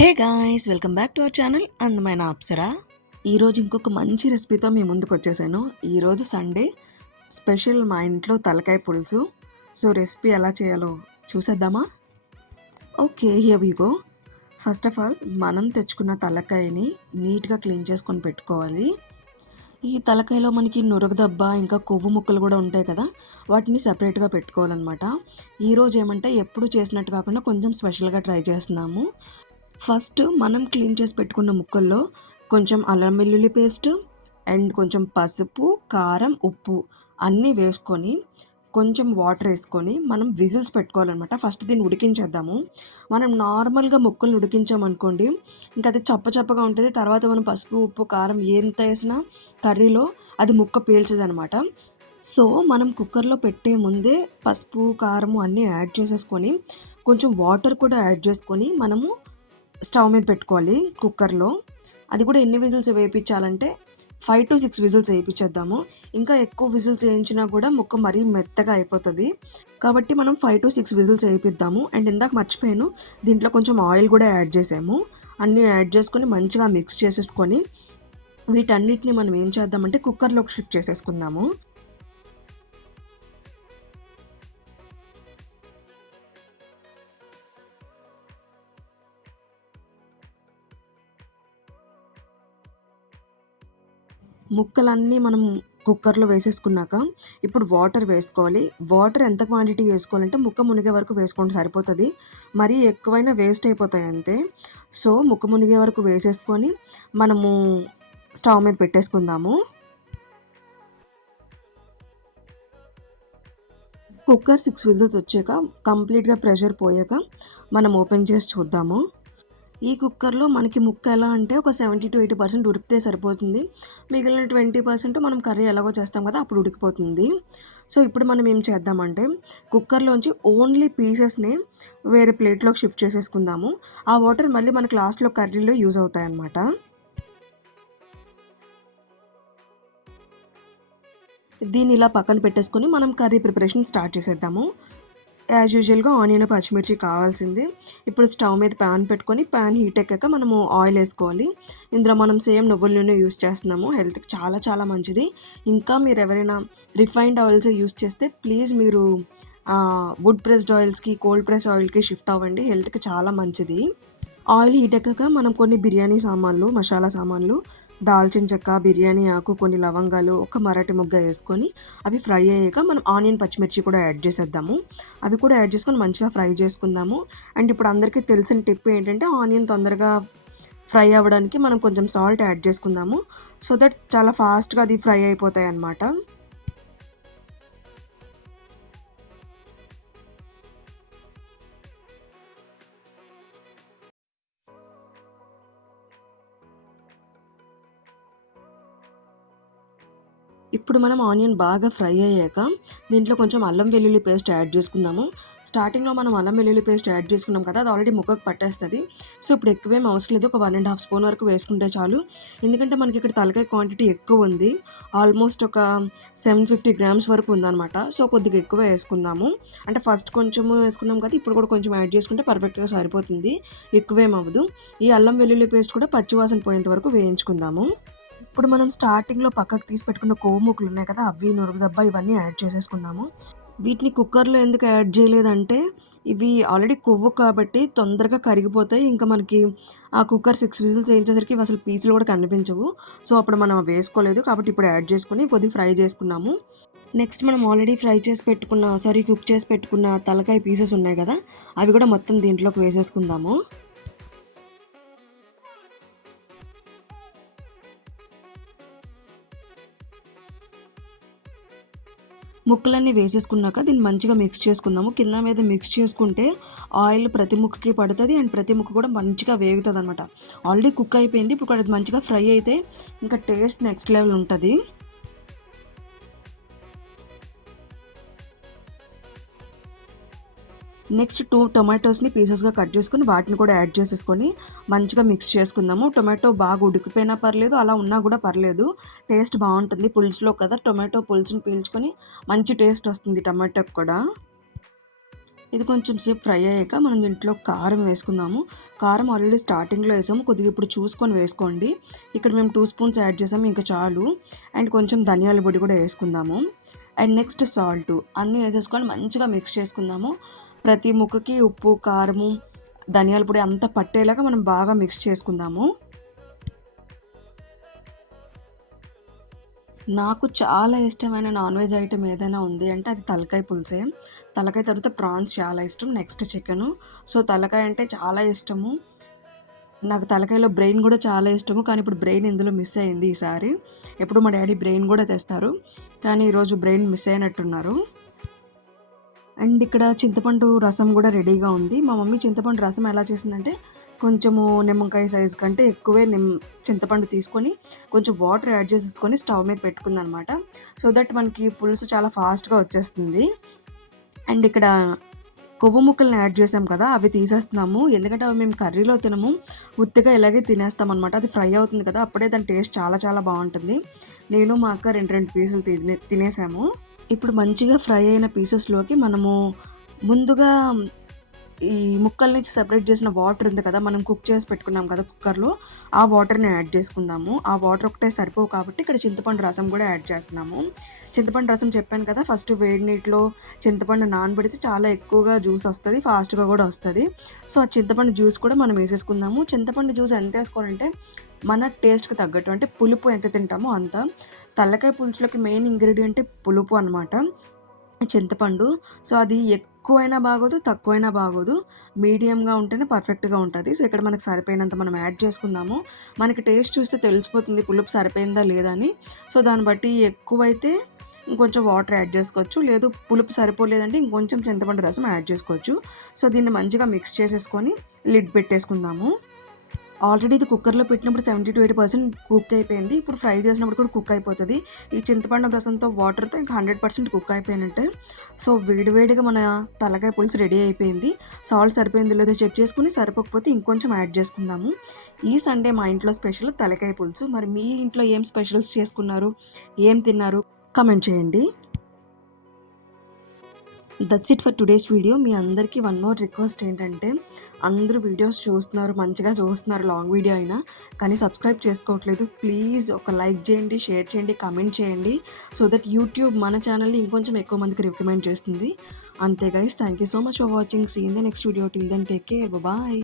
Hey guys, welcome back to our channel అందమైన అప్సరా. ఈరోజు ఇంకొక మంచి రెసిపీతో మీ ముందుకు వచ్చేసాను. ఈరోజు సండే స్పెషల్ మా ఇంట్లో తలకాయ పులుసు. సో రెసిపీ ఎలా చేయాలో చూసేద్దామా? Okay, here we go. First of all మనం తెచ్చుకున్న తలకాయని నీట్గా క్లీన్ చేసుకొని పెట్టుకోవాలి. ఈ తలకాయలో మనకి నురగదబ్బ ఇంకా కొవ్వు ముక్కలు కూడా ఉంటాయి కదా, వాటిని సపరేట్గా పెట్టుకోవాలన్నమాట. ఈరోజు ఏమంటే ఎప్పుడు చేసినట్టు కాకుండా కొంచెం స్పెషల్గా ట్రై చేస్తున్నాము. ఫస్ట్ మనం క్లీన్ చేసి పెట్టుకున్న ముక్కల్లో కొంచెం అల్లం వెల్లుల్లి పేస్ట్ అండ్ కొంచెం పసుపు, కారం, ఉప్పు అన్నీ వేసుకొని కొంచెం వాటర్ వేసుకొని మనం విజిల్స్ పెట్టుకోవాలన్నమాట. ఫస్ట్ దీన్ని ఉడికించేద్దాము. మనం నార్మల్గా ముక్కల్ని ఉడికించామనుకోండి, ఇంకా అది చప్పగా ఉంటుంది. తర్వాత మనం పసుపు, ఉప్పు, కారం ఎంత వేసినా కర్రీలో అది ముక్క పీల్చదనమాట. సో మనం కుక్కర్లో పెట్టే ముందే పసుపు, కారము అన్నీ యాడ్ చేసేసుకొని కొంచెం వాటర్ కూడా యాడ్ చేసుకొని మనము స్టవ్ మీద పెట్టుకోవాలి కుక్కర్లో. అది కూడా ఎన్ని విజిల్స్ వేయించాలంటే 5 to 6 విజిల్స్ వేయించేద్దాము. ఇంకా ఎక్కువ విజిల్స్ వేయించినా కూడా ముక్క మరీ మెత్తగా అయిపోతుంది. కాబట్టి మనం 5 to 6 విజిల్స్ వేయిద్దాము. అండ్ ఇందాక మర్చిపోయాను, దీంట్లో కొంచెం ఆయిల్ కూడా యాడ్ చేసాము. అన్నీ యాడ్ చేసుకొని మంచిగా మిక్స్ చేసేసుకొని వీటన్నిటిని మనం ఏం చేద్దామంటే కుక్కర్లోకి షిఫ్ట్ చేసేసుకుందాము. ముక్కలన్నీ మనం కుక్కర్లో వేసేసుకున్నాక ఇప్పుడు వాటర్ వేసుకోవాలి. వాటర్ ఎంత క్వాంటిటీ వేసుకోవాలంటే ముక్క మునిగే వరకు వేసుకోండి, సరిపోతుంది. మరీ ఎక్కువైనా వేస్ట్ అయిపోతాయి అంతే. సో ముక్క మునిగే వరకు వేసేసుకొని మనము స్టవ్ మీద పెట్టేసుకుందాము. కుక్కర్ 6 విజిల్స్ వచ్చాక కంప్లీట్గా ప్రెషర్ పోయాక మనం ఓపెన్ చేసి చూద్దాము. ఈ కుక్కర్లో మనకి ముక్క ఎలా అంటే ఒక 70 to 80% ఉడికితే సరిపోతుంది. మిగిలిన 20% మనం కర్రీ ఎలాగో చేస్తాం కదా, అప్పుడు ఉడికిపోతుంది. సో ఇప్పుడు మనం ఏం చేద్దామంటే కుక్కర్లోంచి ఓన్లీ పీసెస్ని వేరే ప్లేట్లోకి షిఫ్ట్ చేసేసుకుందాము. ఆ వాటర్ మళ్ళీ మనకి లాస్ట్లో కర్రీలో యూజ్ అవుతాయి అన్నమాట. దీన్ని ఇలా పక్కన పెట్టేసుకొని మనం కర్రీ ప్రిపరేషన్ స్టార్ట్ చేసేద్దాము. యాజ్ యూజువల్గా ఆనియన్, పచ్చిమిర్చి కావాల్సింది. ఇప్పుడు స్టవ్ మీద ప్యాన్ పెట్టుకొని ప్యాన్ హీట్ ఎక్కాక మనము ఆయిల్ వేసుకోవాలి. ఇందులో మనం సేమ్ నువ్వుల నూనె యూస్ చేస్తున్నాము. హెల్త్కి చాలా చాలా మంచిది. ఇంకా మీరు ఎవరైనా రిఫైన్డ్ ఆయిల్స్ యూస్ చేస్తే ప్లీజ్ మీరు వుడ్ ప్రెస్డ్ ఆయిల్స్కి, కోల్డ్ ప్రెస్ ఆయిల్కి షిఫ్ట్ అవ్వండి. హెల్త్కి చాలా మంచిది. ఆయిల్ హీట్ ఎక్కాక మనం కొన్ని బిర్యానీ సామాన్లు, మసాలా సామాన్లు, దాల్చిన చెక్క, బిర్యానీ ఆకు, కొన్ని లవంగాలు, ఒక మరాఠీ మొగ్గ వేసుకొని అవి ఫ్రై అయ్యాక మనం ఆనియన్, పచ్చిమిర్చి కూడా యాడ్ చేసేద్దాము. అవి కూడా యాడ్ చేసుకొని మంచిగా ఫ్రై చేసుకుందాము. అండ్ ఇప్పుడు అందరికీ తెలిసిన టిప్ ఏంటంటే ఆనియన్ తొందరగా ఫ్రై అవ్వడానికి మనం కొంచెం సాల్ట్ యాడ్ చేసుకుందాము. సో దట్ చాలా ఫాస్ట్గా అది ఫ్రై అయిపోతాయి అన్నమాట. ఇప్పుడు మనం ఆనియన్ బాగా ఫ్రై అయ్యాక దీంట్లో కొంచెం అల్లం వెల్లుల్లి పేస్ట్ యాడ్ చేసుకుందాము. స్టార్టింగ్లో మనం అల్లం వెల్లుల్లి పేస్ట్ యాడ్ చేసుకున్నాం కదా, అది ఆల్రెడీ ముక్కకు పట్టేస్తుంది. సో ఇప్పుడు ఎక్కువేం అవసరం లేదు, ఒక 1.5 స్పూన్ వరకు వేసుకుంటే చాలు. ఎందుకంటే మనకి ఇక్కడ తలకాయ క్వాంటిటీ ఎక్కువ ఉంది, ఆల్మోస్ట్ ఒక 750 grams వరకు ఉందన్నమాట. సో కొద్దిగా ఎక్కువ వేసుకుందాము. అంటే ఫస్ట్ కొంచెం వేసుకున్నాం కదా, ఇప్పుడు కూడా కొంచెం యాడ్ చేసుకుంటే పర్ఫెక్ట్గా సరిపోతుంది, ఎక్కువేం అవ్వదు. ఈ అల్లం వెల్లుల్లి పేస్ట్ కూడా పచ్చివాసన పోయేంత వరకు వేయించుకుందాము. ఇప్పుడు మనం స్టార్టింగ్లో పక్కకు తీసి పెట్టుకున్న కొవ్వు ముక్కలు ఉన్నాయి కదా, అవి, నురగదబ్బ ఇవన్నీ యాడ్ చేసేసుకుందాము. వీటిని కుక్కర్లో ఎందుకు యాడ్ చేయలేదంటే ఇవి ఆల్రెడీ కొవ్వు కాబట్టి తొందరగా కరిగిపోతాయి. ఇంకా మనకి ఆ కుక్కర్ 6 విజిల్స్ వేయించేసరికి అసలు పీసులు కూడా కనిపించవు. సో అప్పుడు మనం వేసుకోలేదు కాబట్టి ఇప్పుడు యాడ్ చేసుకుని కొద్దిగా ఫ్రై చేసుకున్నాము. నెక్స్ట్ మనం ఆల్రెడీ కుక్ చేసి పెట్టుకున్న తలకాయ పీసెస్ ఉన్నాయి కదా, అవి కూడా మొత్తం దీంట్లోకి వేసేసుకుందాము. ముక్కలన్నీ వేసేసుకున్నాక దీన్ని మంచిగా మిక్స్ చేసుకుందాము. కింద మీద మిక్స్ చేసుకుంటే ఆయిల్ ప్రతి ముక్కకి పడుతుంది అండ్ ప్రతి ముక్క కూడా మంచిగా వేగుతుంది అనమాట. ఆల్రెడీ కుక్ అయిపోయింది, ఇప్పుడు అది మంచిగా ఫ్రై అయితే ఇంకా టేస్ట్ నెక్స్ట్ లెవెల్ ఉంటుంది. నెక్స్ట్ 2 టొమాటోస్ని పీసెస్గా కట్ చేసుకొని వాటిని కూడా యాడ్ చేసేసుకొని మంచిగా మిక్స్ చేసుకుందాము. టొమాటో బాగా ఉడికిపోయినా పర్లేదు, అలా ఉన్నా కూడా పర్లేదు, టేస్ట్ బాగుంటుంది. పులుసులో కదా, టొమాటో పులుసుని పీల్చుకొని మంచి టేస్ట్ వస్తుంది టొమాటోకి కూడా. ఇది కొంచెం సేపు ఫ్రై అయ్యాక మనం దీంట్లో కారం వేసుకుందాము. కారం ఆల్రెడీ స్టార్టింగ్లో వేసాము, కొద్దిగా ఇప్పుడు చూసుకొని వేసుకోండి. ఇక్కడ మేము 2 స్పూన్స్ యాడ్ చేసాము, ఇంకా చాలు. అండ్ కొంచెం ధనియాల పొడి కూడా వేసుకుందాము. అండ్ నెక్స్ట్ సాల్ట్ అన్నీ వేసేసుకొని మంచిగా మిక్స్ చేసుకుందాము. ప్రతి ముక్కకి ఉప్పు, కారము, ధనియాల పొడి అంతా పట్టేలాగా మనం బాగా మిక్స్ చేసుకుందాము. నాకు చాలా ఇష్టమైన నాన్ వెజ్ ఐటెం ఏదైనా ఉంది అంటే అది తలకాయ పులుసే. తలకాయ తర్వాత ప్రాన్స్ చాలా ఇష్టం, నెక్స్ట్ చికెను. సో తలకాయ అంటే చాలా ఇష్టము. నాకు తలకాయలో బ్రెయిన్ కూడా చాలా ఇష్టము, కానీ ఇప్పుడు బ్రెయిన్ ఇందులో మిస్ అయింది ఈసారి. ఎప్పుడు మా డాడీ బ్రెయిన్ కూడా తెస్తారు, కానీ ఈరోజు బ్రెయిన్ మిస్ అయినట్టున్నారు. అండ్ ఇక్కడ చింతపండు రసం కూడా రెడీగా ఉంది. మా మమ్మీ చింతపండు రసం ఎలా చేసిందంటే కొంచెము నిమ్మకాయ సైజు కంటే ఎక్కువే చింతపండు తీసుకొని కొంచెం వాటర్ యాడ్ చేసేసుకొని స్టవ్ మీద పెట్టుకుందనమాట. సో దట్ మనకి పులుసు చాలా ఫాస్ట్గా వచ్చేస్తుంది. అండ్ ఇక్కడ కొవ్వు ముక్కల్ని యాడ్ చేసాం కదా, అవి తీసేస్తున్నాము. ఎందుకంటే అవి మేము కర్రీలో తినము, ఉత్తిగా ఇలాగే తినేస్తాం అనమాట. అది ఫ్రై అవుతుంది కదా, అప్పుడే దాని టేస్ట్ చాలా చాలా బాగుంటుంది. నేను మా అక్క 2 పీసులు తినేసాము. ఇప్పుడు మంచిగా ఫ్రై అయిన పీసెస్లోకి మనము ముందుగా ఈ ముక్కల నుంచి సెపరేట్ చేసిన వాటర్ ఉంది కదా, మనం కుక్ చేసి పెట్టుకున్నాం కదా కుక్కర్లో, ఆ వాటర్ని యాడ్ చేసుకుందాము. ఆ వాటర్ ఒకటే సరిపోవు కాబట్టి ఇక్కడ చింతపండు రసం కూడా యాడ్ చేస్తున్నాము. చింతపండు రసం చెప్పాను కదా, ఫస్ట్ వేడి నీటిలో చింతపండు నానబెడితే చాలా ఎక్కువగా జ్యూస్ వస్తుంది, ఫాస్ట్గా కూడా వస్తుంది. సో ఆ చింతపండు జ్యూస్ కూడా మనం వేసేసుకుందాము. చింతపండు జ్యూస్ ఎంత వేసుకోవాలంటే మన టేస్ట్కి తగ్గట్టు, అంటే పులుపు ఎంత తింటామో అంత. తలకాయ పులుసులోకి మెయిన్ ఇంగ్రీడియంట్ పులుపు అనమాట, చింతపండు. సో అది ఎక్కువైనా బాగోదు, తక్కువైనా బాగోదు, మీడియంగా ఉంటేనే పర్ఫెక్ట్గా ఉంటుంది. సో ఇక్కడ మనకు సరిపోయినంత మనం యాడ్ చేసుకుందాము. మనకి టేస్ట్ చూస్తే తెలిసిపోతుంది పులుపు సరిపోయిందా లేదా అని. సో దాన్ని బట్టి ఎక్కువైతే ఇంకొంచెం వాటర్ యాడ్ చేసుకోవచ్చు, లేదు పులుపు సరిపోలేదంటే ఇంకొంచెం చింతపండు రసం యాడ్ చేసుకోవచ్చు. సో దీన్ని మంచిగా మిక్స్ చేసేసుకొని లిడ్ పెట్టేసుకుందాము. ఆల్రెడీ ఇది కుక్కర్లో పెట్టినప్పుడు 70 to 80% కుక్ అయిపోయింది. ఇప్పుడు ఫ్రై చేసినప్పుడు కూడా కుక్ అయిపోతుంది. ఈ చింతపండు రసంతో వాటర్తో ఇంకా 100% కుక్ అయిపోయినట్టే. సో వేడివేడిగా మన తలకాయ పులుసు రెడీ అయిపోయింది. సాల్ట్ సరిపోయింది లేదో చెక్ చేసుకుని, సరిపోకపోతే ఇంకొంచెం యాడ్ చేసుకుందాము. ఈ సండే మా ఇంట్లో స్పెషల్ తలకాయ పులుసు. మరి మీ ఇంట్లో ఏం స్పెషల్స్ చేసుకున్నారు, ఏం తిన్నారు, కమెంట్ చేయండి. That's it for today's video. మీ అందరికీ వన్ మోర్ రిక్వెస్ట్ ఏంటంటే, అందరూ వీడియోస్ చూస్తున్నారు, మంచిగా చూస్తున్నారు, లాంగ్ వీడియో అయినా కానీ సబ్స్క్రైబ్ చేసుకోవట్లేదు. ప్లీజ్ ఒక లైక్ చేయండి, షేర్ చేయండి, కమెంట్ చేయండి. సో దట్ యూట్యూబ్ మన ఛానల్ని ఇంకొంచెం ఎక్కువ మందికి రికమెండ్ చేస్తుంది. అంతే guys, thank you so much for watching. See in the next video. Till then take care, bye.